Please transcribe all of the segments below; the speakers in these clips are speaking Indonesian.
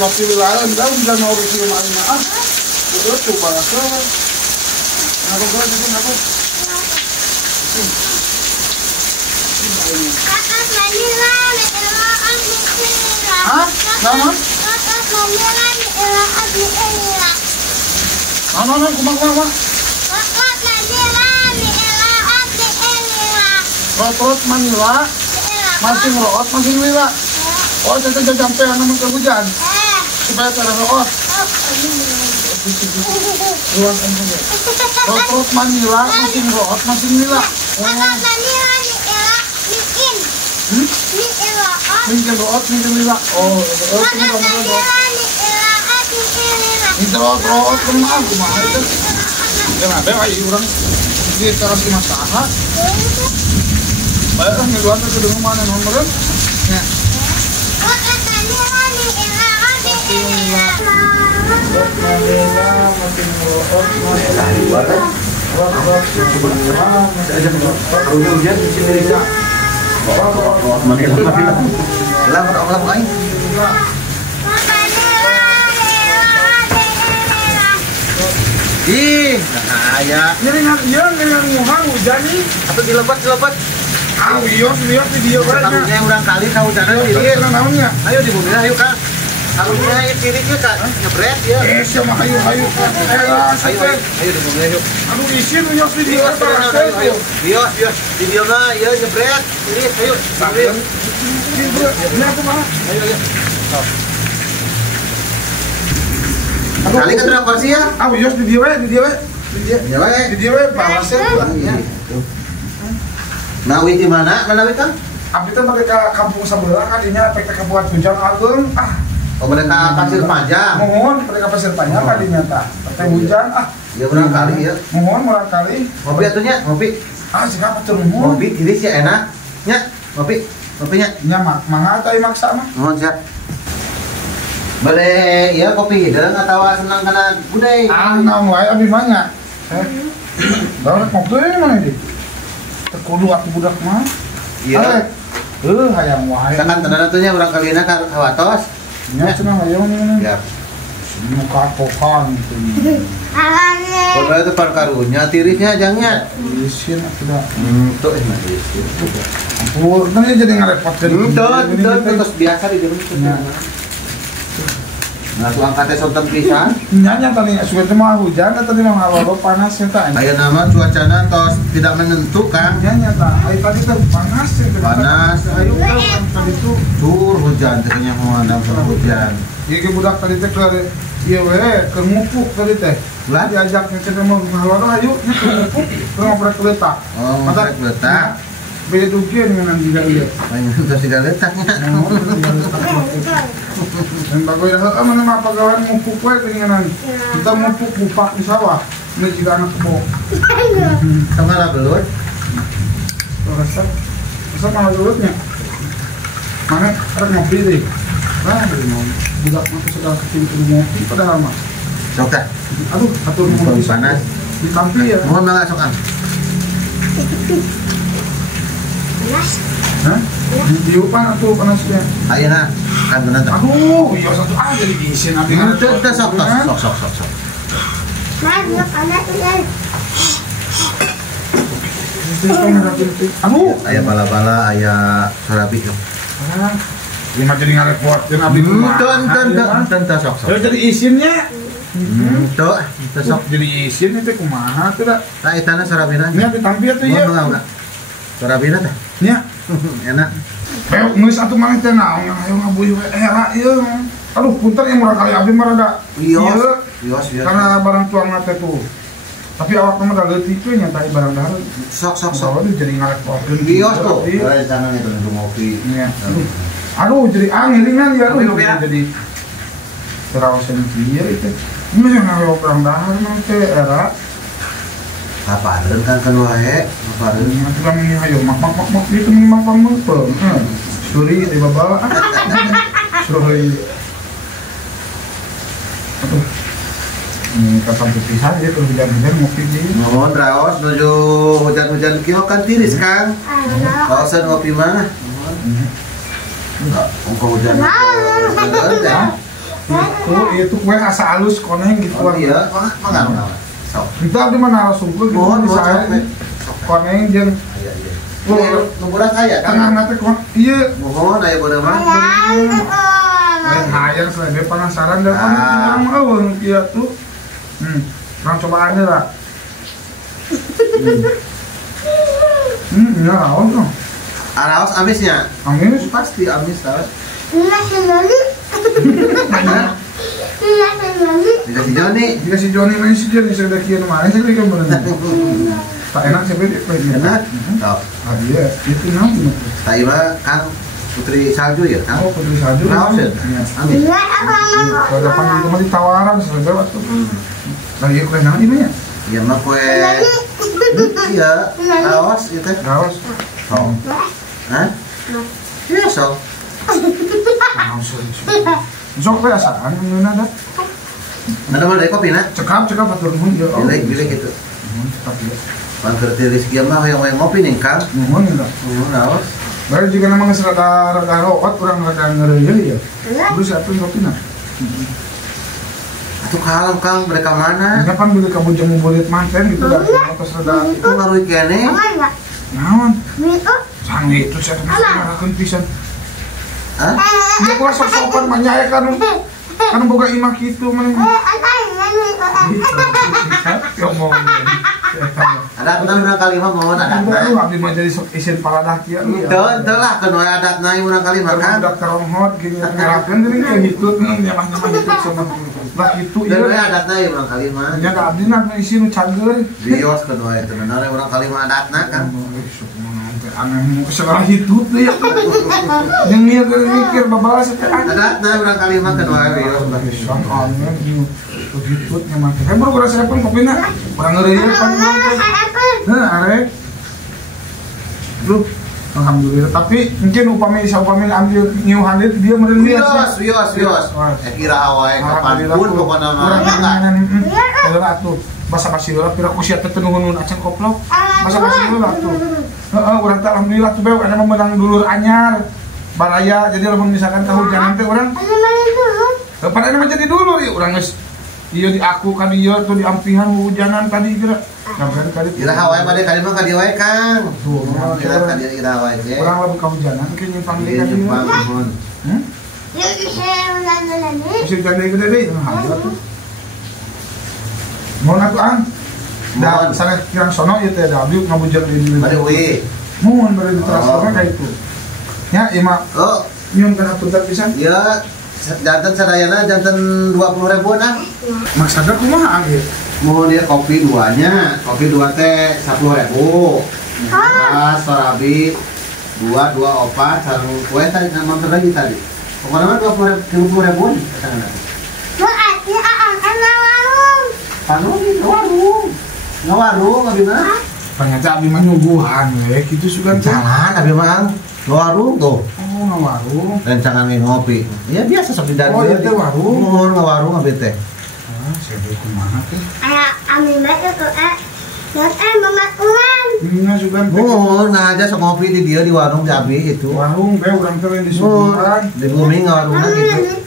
Masih wilayah dan bisa mau bikin maaf. Itu coba ke. Aku gua bikin aku. Kakak Manila Ella Abdullah. Hah? Nama? Kakak Manila Ella Abdullah. Nama kumang. Kakak Manila Ella Abdullah. Rot Manila. Masih ngerot, masih wila. Oh, saya sampai nama ke hujan. Supaya cara root. Ruang empunya. Rot Manila, mesin root, mesin wila. Kakak Manila Ella bikin. Mungkin root, mungkin wila. Oh, Kakak Manila Ella Abdullah. ini root, kemana itu? Yang ada kayak orang di teras di masalah. Bayar nih luar ke dengan mana nomornya? Ya. Kakak Manila Ella Abdullah. Makin root, hujan di sini aja. Ih, ayah. Yang muhang hujan nih. Atau dilepas. Ah, wios video banyak. Yang urang kali kahujanan diri. Namanya. Ayo di bumi ayo Kak. Kalau dia diri ke Kak, nyebret ya. Sama ayo. Ayo di bumi ayo. Aduh, isin wios video Ayo. Video mah ya nyebret. Diri ayo. Ini aku mana? Ayo. Kali kan berapa sih ya? Ah, wios video we. Video we balasnya lah. Nah, di mana? Mana Kang? Abdi teh mereka kampung sebelah kan dinya PK Kabupaten Hujan Agung. Oh, mereka Pasir Panjang. Mohon mereka Pasir Panjang kan dinya tah. Teh hujan Ya berang kali ya. Mohon murah kali. Ngopi atunya, ngopi. Siapa tuh mohon. Ngopi iris ya enak. Nya, ngopinya. Nya mangga teh maksa mah. Mohon siap. Boleh ya kopi hidung atau senang kena budai? Naon wae abdi mah nya. Baru ngopi mana ini? Kudu aku budak mah. Iya. Hayang wae. Tekan tanda atunya urang kalina ka kawatos. Nya cenah hayang nih. Ya. Muka kokan itu. Kalau itu perkarunya tirisnya jangnya. Isin atuh dah. Tuh mah isin. Ampun, tadi jadi ngarepotkeun. Terus biasa di dieu. Nah, tuh angkatnya sonten pisan. Nyanya tadi sudah mah hujan, tadi mah ngaloba panas eta. Aya nama cuacana tos tidak menentu Kang. Nyanya tah, ai tadi teh panas ya. Panas. Ayo tadi tuh Tur hujan tehnya mau ada hujan. ieu ge budak tadi teh keur ieu we keur ngupuk tadi teh. Ulah diajak cenah mah ngaloba hayu nya keur ngupuk, keur ngoprek letak. Oh, ngoprek letak. Beda dukeun ngan juga ieu. Banyak terus tidak letaknya. Dan bagoy heeh mana mah pagawean ngupuk we geuningan. Kita ngupuk bupak di sawah. Ini juga anak kebo. Tengah belut. Resep malah belutnya. Mana ada ngopi deh. Dari mau budak mah sudah pintu ngopi padahal mah. Sok teh. Aduh, atur Ngopi panas. Ditampi ya. Mohon malah sok Kang. Panas. Diupan atuh panasnya. Ayeuna kan bener teh. Aduh, iya satu aja di isin nanti. Teh sok. Panas, panas guys. Aduh, Aya bala-bala, aya sarabi. ini mah jadi ngarepotkeun abdi kumaha. Teu sok. Ya jadi isinnya. Teu sok. Jadi isin itu kumaha teh da. Tah etana sarabina. Nya ditampi atuh ya. Enggak. Sarabina teh. Nya. Enak. Geus atuh maneh teh naon ayo ngabuy we era ieu. Aduh, punten yang murah kali abdi mah rada. Wios. Karena barang tuang teh tuh. Tapi awak mah da leutik we nya tadi barang dahar. Sok. Soalnya jadi ngarepotkeun. Wios tuh. Ada sana nih tuh ngopi. Nya. Aduh, jadi angiringan ya aduh. Jadi terawasan ieu itu. Ini yang ngawe barang dahar mah teh era. Kapareun kan kan wae, kapareun. Nanti kami ayo mak itu memang pamupeng. Suri di bawah. Suri. Aduh. Kapan berpisah ya kalau hujan-hujan ngopi di. Mohon raos menuju hujan-hujan kieu kan tiris Kang. Kaosan ngopi mah. Enggak, engkau hujan. Itu kue asa halus koneng gitu. Oh iya, mangga. Sok. Kita di mana sungguh gitu di saya koneng jeung Nuburan saya kan. tengah nanti kon iya Mohon aya beuneu mah. lain hayang saya penasaran dan orang mau kieu tuh. Orang coba aja lah. Ya raos tuh. Araos amisnya. Amis Pasti amis raos. Nasi lali. Dikasih Joni. jika si Joni main si Joni sudah kieu kemarin saya kan bener. Tak enak saya beli Enak. Tok. Ah iya, itu nanti. Tadi mah Kang Putri Salju ya, Kang. Oh, putri salju. Raos ya. Amis. Kalau depan itu mah ditawaran sudah waktu. Lagi kue nang ini ya? Ya mah kue. Iya, raos ieu teh. Raos. Sok. Hah? Iya sok. Sok teh asaan ngeuna dah. Ada mana kopi nak? Cekap atur nuhun ya. Bilik gitu. Cekap ya. Pangker tiris kieu mah hoyong-hoyong ngopi nih, Kang. Nuhun ya. Raos. Baru juga namanya rada root kurang rada ngeureuy ya. Terus atuh kopina. Atuh kalem Kang, mereka mana? Ini kan bila kamu jamu bulit manten gitu dah. Terus rada Itu ngaruh kene. naon? Sang itu saya ngarakeun pisan. Hah? Dia kulah sok-sokan mah nya kan boga imah kitu mah. Ya mau. Adatna urang kali mah mohon adatna. Aduh, abdi mah jadi sok isin paladah kieu. Teu lah kan we adatna urang kali mah kan. Udah keronghot gini ngarakeun geuning ke hitut nyamah-nyamah hitut sama. Lah itu Dan we ieu. adatna ieu urang kali mah. Nya ka abdi na isi nu cager. Bios kan we teu bener urang kali mah adatna kan. Aneh sekolah hitut deh ya. Yang dia mikir babalas teh Adatna urang kali mah kan we bios lah. aneh hitutnya mah. Kan baru kurang pun kopina. Urang ngeureuyeuh pan urang teh. Nah, arek. Lu alhamdulillah, tapi mungkin upami ambil new handit dia meureun biasa. Wios. Kira awake kapanpun pokona mah enggak. Kalau atuh basa-basi heula pira usia teh teu nuhun acan koplok. Basa-basi heula atuh. Heeh, urang teh alhamdulillah tuh bae ada memenang dulur anyar. Baraya jadi lamun misalkan kahujanan teh urang padahal mah jadi dulur ieu urang geus ieu di aku ka dieu tuh di ampihan hujanan tadi kira. Sampean kali. Kira hawae bade kali mah ka dieu wae Kang. Tuh, Kira ka dieu kira hawae ge. urang lamun kahujanan ke nyimpang di ka Ieu dieu. Jepang mohon. Bisa jadi gede deh, alhamdulillah tuh. Mohon aku an. Mohon. Da sana kirang sono ieu teh da abdi ngabujang di dieu. Bade we. Mohon bari ditransferna ka itu. Ya, ieu mah Oh, nyun kana punten pisan. ya jantan sadayana jantan 20.000 nah. Maksudna kumaha ge? Mohon dia kopi duanya. Kopi dua teh 10.000. Beras, sorabi, dua opat, sareng kue tadi sama lagi tadi. Pokoknya mah 20.000 kesana. Panung di warung. Ngawarung abi mah. Ternyata abdi mah nyuguhan we, kitu sugan teh. Jangan abi mah. Ngawarung tuh. Oh, ngawarung. Rencangan ngopi. Ya biasa seperti dari. Oh, iya teh warung. Mohon ngawarung abi teh. Ah, saya kumaha teh. Ini sugan teh. Mohon aja sok ngopi di dia di warung di abi itu. Warung be urang teh yang disuguhan. Di bumi ngawarungna gitu.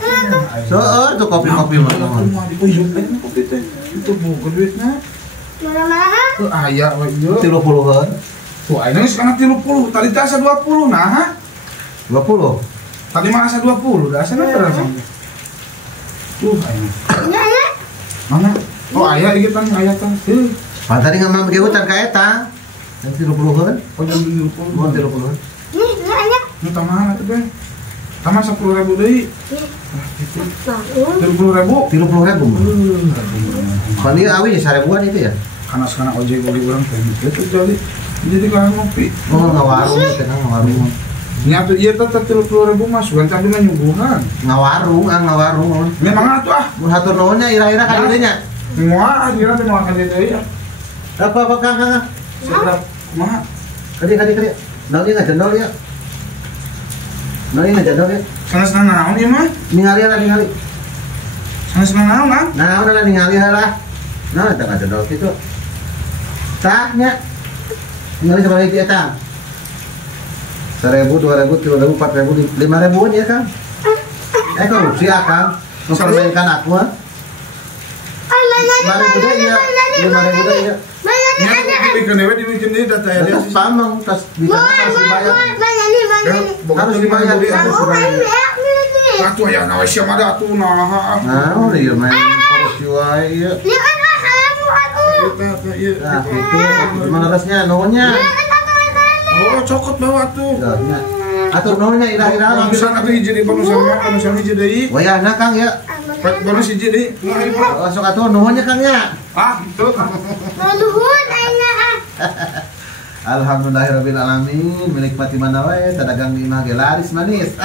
Seueur tuh kopi-kopi mah. Oh, iya teh kopi teh. Itu bukan duitna. Tuh aya we ieu. 30-an. Tuh ayeuna geus kana 30, tadi teh asa 20 nah. 20. Tadi mah asa 20, da asa berapa sampai? Tuh ayeuna. Mana? Oh aya ieu kan aya teh. Teuh. Pan tadi ngamang ge hutan ka eta. Yang 30-an. Oh jadi 20. Mohon 30-an. Nu tamana teh, Bang? Tama 10.000 deui. Nah, gitu. 30.000. 30.000. Pan ieu awi 1.000-an itu ya. Kana ojek bagi urang teh itu jadi kan ngopi. Oh, ngawarung teh ngawarung. Nya tuh ieu teh 30.000 mah sugan tadi mah nyuguhan. Ngawarung. Memang atuh ah. Mun hatur nuhunnya ira-ira ka dieu nya. Moal dina teh moal ka dieu deui. Apa Kang? Seberapa kumaha? Kadi. Naon ieu ngajendol ya? Naon ieu ngajendol ya? Sanes naon ieu mah? Ningali. Sanes naon ah? Naon lah ningali heula. Nah, eta ngajendol kitu. Tahnya. Ningali sabaraha hiji eta? 1.000, 2.000, 3.000, 4.000, 5.000 ya Kang? Korupsi Kang. Mempermainkan aku ah. 5.000 deh ya. 5.000 deh ya. Dibikin dewe data ya dia Tas pamong, tas bisa harus dibayar. Harus dibayar dia harus dibayar. Atuh aya nawe sia mah atuh nah. Nah, ieu main korupsi wae ieu. Nah, itu mangarasnya nuhunnya. Oh, cokot bawa tuh. Nya. Atur nuhunnya ira-ira Barusan atuh hiji deui barusan hiji deui. wayahna Kang ya. Baru hiji deui. Sok atuh nuhunnya Kang ya. Itu. Nuhun aina ah. Alhamdulillahirabbil alamin, menikmati mana wae, tadagang di imah ge laris manis.